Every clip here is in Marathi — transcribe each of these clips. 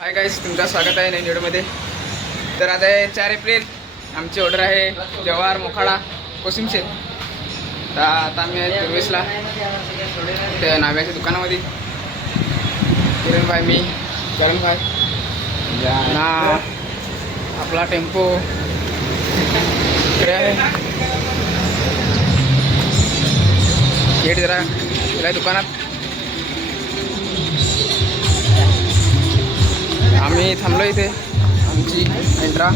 हाय गाईस, तुमचं स्वागत आहे नवीन व्हिडिओमध्ये. तर आता आहे 4 एप्रिल. आमची ऑर्डर आहे जवाहर मोखाडा कोशिमचे. तर आता आम्ही आहे पूर्वेशला त्या नाव्याच्या दुकानामध्ये. किरण भाई, मी करण भाई ना आपला टेम्पो इकडे आहे. गेट जरा गेला दुकानात. आम्ही थांबलो इथे. आमची एंट्रा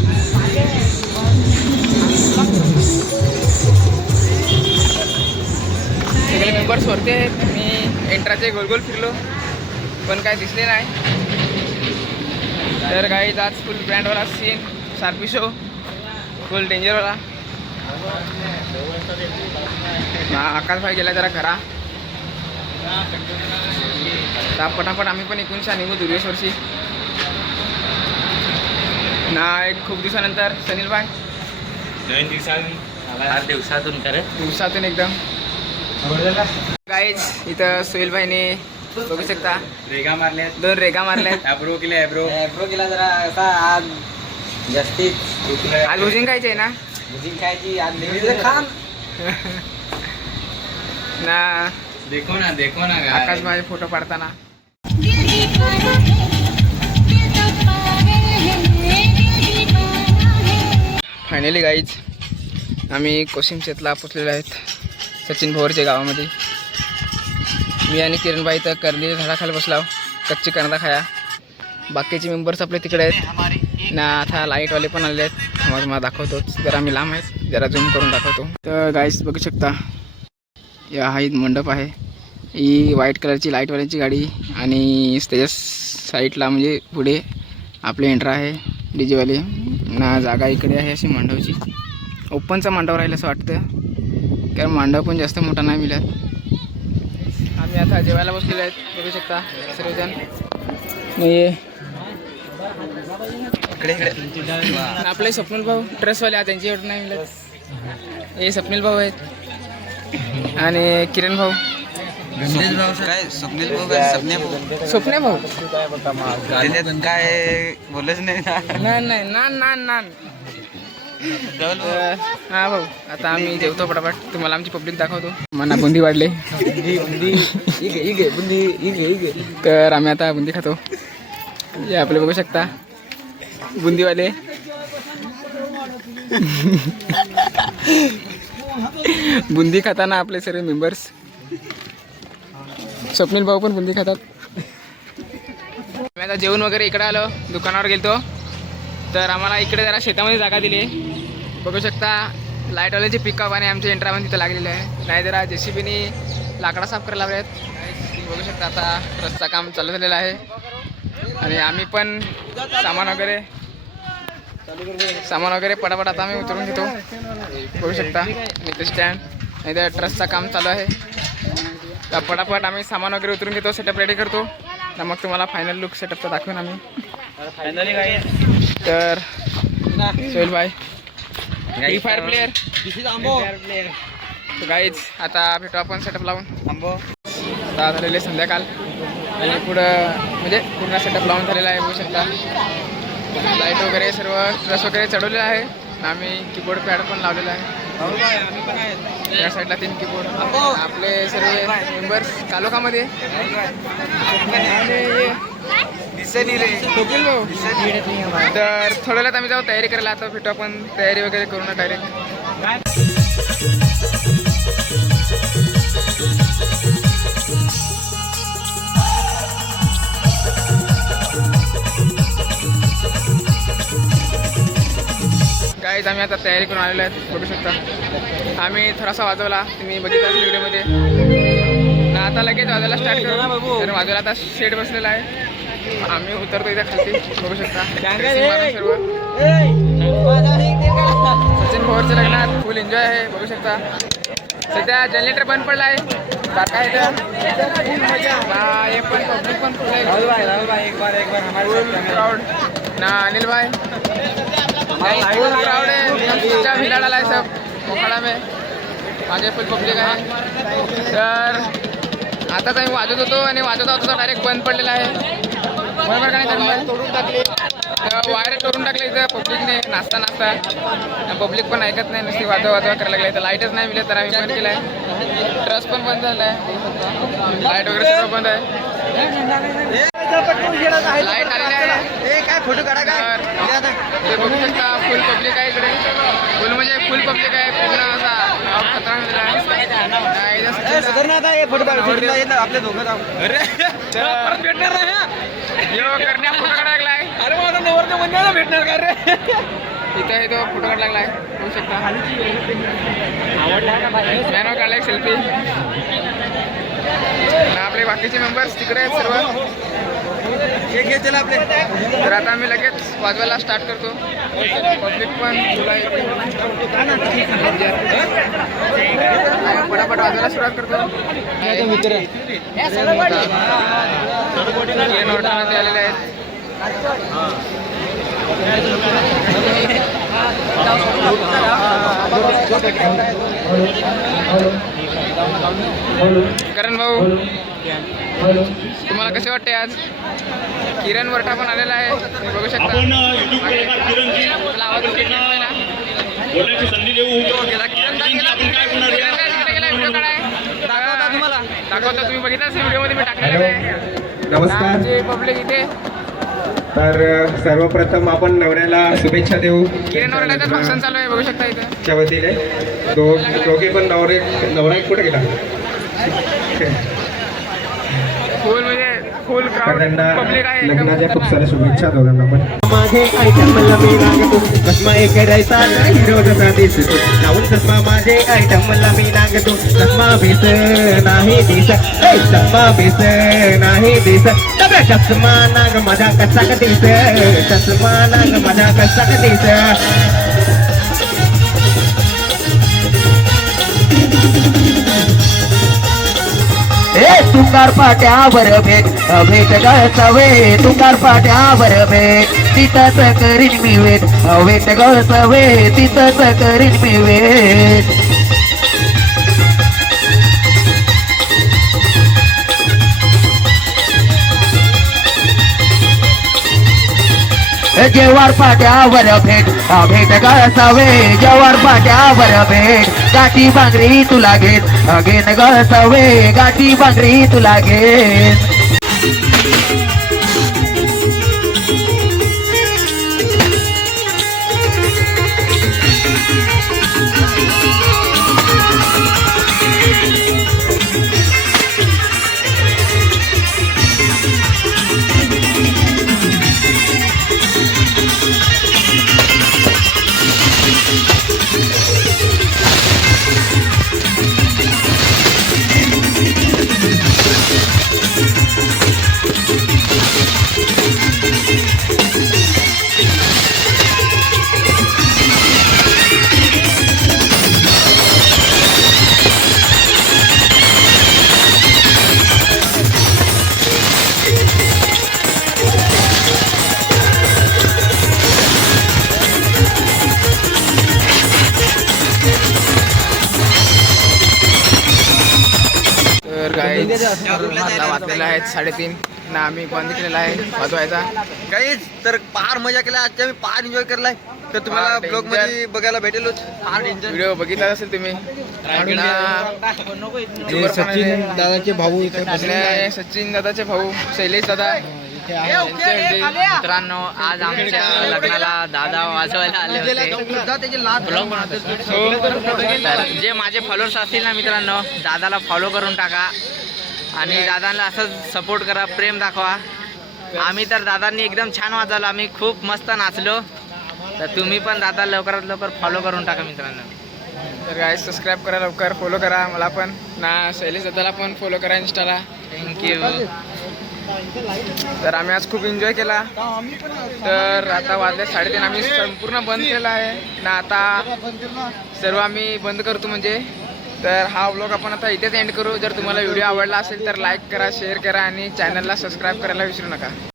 सगळे मेंबर्स वरती आहेत. मी एंट्राचे गोल गोल फिरलो पण काय दिसले नाही. तर काही आज फुल ब्रँडवाला सीन, शार्पी शो, फुल डेंजरवाला. आकाश भाई गेला जरा घरा. आता पटापट आम्ही पण इकून निघू दुर्वेश्वरशी ना. एक खूप दिवसानंतर सनील भाई, नवीन दिवसातून एकदम. गाईज इथं सोहेल भाईने बघू शकता रेगा मारले, 2 रेगा मारल्यात. ॲब्रो केले, ॲब्रो केला जरा असा आज जास्तीत आज भुजिंग खायची आहे ना. भुजिंग खायची आज नेहमीचं खान. ना देखो ना आकाश भाई फोटो काढताना. फायनली गाईज आम्ही कोशिम शेतला पोचलेलो आहेत, सचिन भोवरच्या गावामध्ये. मी आणि किरणबाई तर करली झाडाखाली बसलाव, कच्ची कांदा खाया. बाकीचे मेंबर्स आपले तिकडे आहेत ना. आता लाईटवाले पण आले आहेत. तुम्हाला दाखवतोच, जरा आम्ही लांब आहेत, जरा झूम करून दाखवतो. तर गाईज बघू शकता, या हा मंडप आहे. ही व्हाईट कलरची लाईटवाल्यांची गाडी आणि त्याच्या साईडला म्हणजे पुढे आपले एंट्रा आहे डीजेवाले ना. जागा इकडे आहे अशी मांडवची. ओपनचा मांडव राहील असं वाटतं, कारण मांडव पण जास्त मोठा नाही मिळत. आम्ही आता जेवायला बसलेलो आहेत, बघू शकता सर्वजण. आपले स्वप्नील भाऊ ट्रस्टवाले आहेत, त्यांची एवढं नाही मिळत. हे स्वप्नील भाऊ आहेत आणि किरण भाऊ. काय स्वप्नील भाऊ काय स्वप्ने भाऊ काय बोलच नाही. हा भाऊ. आता आम्ही जेवतो पटापट, तुम्हाला आमची पब्लिक दाखवतो. मना बुंदी वाढले. तर आम्ही आता बुंदी खातो. हे आपले बघू शकता बुंदीवाले. बुंदी खाताना आपले सर्व मेंबर्स. स्वप्नील भाऊ पण बुंदी खातात. आम्ही आता जेवण वगैरे इकडे आलो, दुकानावर गेलतो. तर आम्हाला इकडे जरा शेतामध्ये जागा दिली. बघू शकता लाईटवाल्याचे पिकअप आणि आमच्या एंट्रामध्ये तिथं लागलेलं आहे. नाही जरा JCBने लाकडा साफ करायला लावले आहेत. बघू शकता आता रस्ता काम चालू झालेलं आहे आणि आम्ही पण सामान वगैरे पटापट आता आम्ही उतरून घेतो. बघू शकता इथे स्टँड, नाही तर ट्रसचं काम चालू आहे. तर पटापट आम्ही सामान वगैरे उतरून घेतो, सेटअप रेडी करतो. तर मग तुम्हाला फायनल लुक सेटअपचा दाखवून आम्ही. तर सोहेल भाई फ्री फायर प्लेयर. तर गाईज आता भेटू आपण सेटअप लावून. आता झालेले संध्याकाळ आणि पुढं म्हणजे पूर्ण सेटअप लावून झालेला आहे. बघू शकता लाईट वगैरे सर्व ट्रस वगैरे चढवलेलं आहे. आम्ही कीबोर्ड पॅड पण लावलेला आहे. या साईडला 3 कीबोर्ड. आपले सर्व मेंबर्स तालुकामध्ये. तर थोड्या वेळात आम्ही जाऊ तयारी करायला. आता भेटू आपण, तयारी वगैरे करू ना डायरेक्ट. गाईज आम्ही आता तयारी करून आलेलो आहेत. बघू शकता आम्ही थोडासा वाजवला, तुम्ही बघितलाच व्हिडिओमध्ये ना. आता लगेच वाजवायला स्टार्ट करू. तर वाजवायला आता शेड बसलेला आहे. आम्ही उतरतो इथं खालती. बघू शकता सर्व सचिन पवारच्या लग्नात फुल एन्जॉय आहे. बघू शकता सध्या जनरेटर बंद पडला आहे. काका आहे हे पण पब्लिक पण फुल आहे. क्राउड ना. अनिल भाई क्राउड है, भिड़ा डाला है सब मोखाड़ा में. आगे फुल पब्लिक आहे. तर आता तर वाजवत होतो आणि वाजवता होता डायरेक्ट बंद पडलेला आहे. बरोबर का नाही किरण तोडून टाकले वायर तोडून टाकले इथं पब्लिकने नाचता पब्लिक पण ऐकत नाही नुसती वाजवा करायला लागले तर लाईटच नाही मिळत तर आम्ही बंद केलाय ट्रस पण बंद झालाय लाईट वगैरे सगळं बंद आहे लाईट आलेली आहे काय फोटो काढा काय ते बघू शकता फुल पब्लिक आहे इकडे फुल म्हणजे फुल पब्लिक आहे पूर्ण असा खतरा आपले दोघं भेटणार नाही करण्या फोटो काढायला लागलाय अरे माझा नवर म्हणजे भेटणार का रे इथे तो फोटो काढायला लागलाय बघू शकता मॅनवर काढला एक सेल्फी आपले बाकीचे मेंबर्स तिकडे आहेत सर्व आपले तर आता आम्ही लगेच वाजवायला स्टार्ट करतो पब्लिक पण पटापट वाजवायला सुरुवात करतो मित्र आलेले आहेत करण भाऊ तुम्हाला कसे वाटते आज किरण वरठा पण आलेला आहे बघू शकता आपण युट्यूब कलाकार किरणजी आपला आवाज उचलत नाही ना बोलायची संधी देऊ किरणजी आपण काय होणार किरण काय तिकडे गेला व्हिडिओ काढाय दाखवता तुम्ही बघितला असेल व्हिडिओमध्ये मी टाकलेलं आहे नमस्कार पब्लिक इथे तर सर्वप्रथम आपण नवऱ्याला शुभेच्छा देऊ किरण वरठाचं फंक्शन चालू आहे बघू शकता इथे च्या वतीने दोघे पण नवरा कुठे गेला फुल म्हणजे फुल क्राऊड त्यांना पब्लिक आहे लग्नाच्या खूप साऱ्या शुभेच्छा दोघांना पण माझे आयटम मला मी नागतो चष्मा एक करायचा हिरो जसा दिसतो लावून चष्मा माझे आयटम मला मी नागतो चष्मा बेस नाही दिस चष्मा बेस नाही दिस चष्मा नाग माझा कसा दिस चष्मा नाग माझा कसा दिस तुकार पाट्यावर भेट भेट गळसवे तुकार पाट्यावर भेट तिथंच करीन मी वेट वेट गळसवे तिथंच करीन मी वेट जेवार पाट्यावर भेट भेट गळसावे जेवार पाट्यावर भेट गाठी बांगरी तुला घेत घेन गळसावे गाठी बांगरी तुला घेत तर गाईज आता वाजलेला आहेत 3:30 ना आम्ही बंद केलेला आहे वाजवायचा काहीच तर फार मजा केला आजच्या मी फार एन्जॉय केलाय तर तुम्हाला फार ब्लॉग danger. मध्ये बघायला भेटेलच फार डेंजर व्हिडिओ बघितला असेल तुम्ही सचिन दादाचे भाऊ सचिन दादाचे भाऊ शैलेश दादा मित्रांनो आज आमच्या लग्नाला दादा वाजवायला आले होते तर जे माझे फॉलोअर्स असतील ना मित्रांनो दादाला फॉलो करून टाका आणि दादाला असंच सपोर्ट करा प्रेम दाखवा आम्ही तर दादांनी एकदम छान वाजवलं आम्ही खूप मस्त नाचलो तर तुम्ही पण दादा लवकरात लवकर फॉलो करून टाका मित्रांनो तर गाईज सबस्क्राईब करा लवकर फॉलो करा मला पण ना शैलेश दादाला पण फॉलो करा इंस्टाला थँक्यू तर आम्ही आज खूप एन्जॉय केला तर आता वाजले 3:30 आम्ही संपूर्ण बंद केला आहे ना आता सर्व आम्ही बंद करतो म्हणजे तर हा व्लॉग आपण आता इथेच एंड करू जर तुम्हाला व्हिडिओ आवडला असेल तर लाईक करा शेअर करा आणि चॅनलला सबस्क्राईब करायला विसरू नका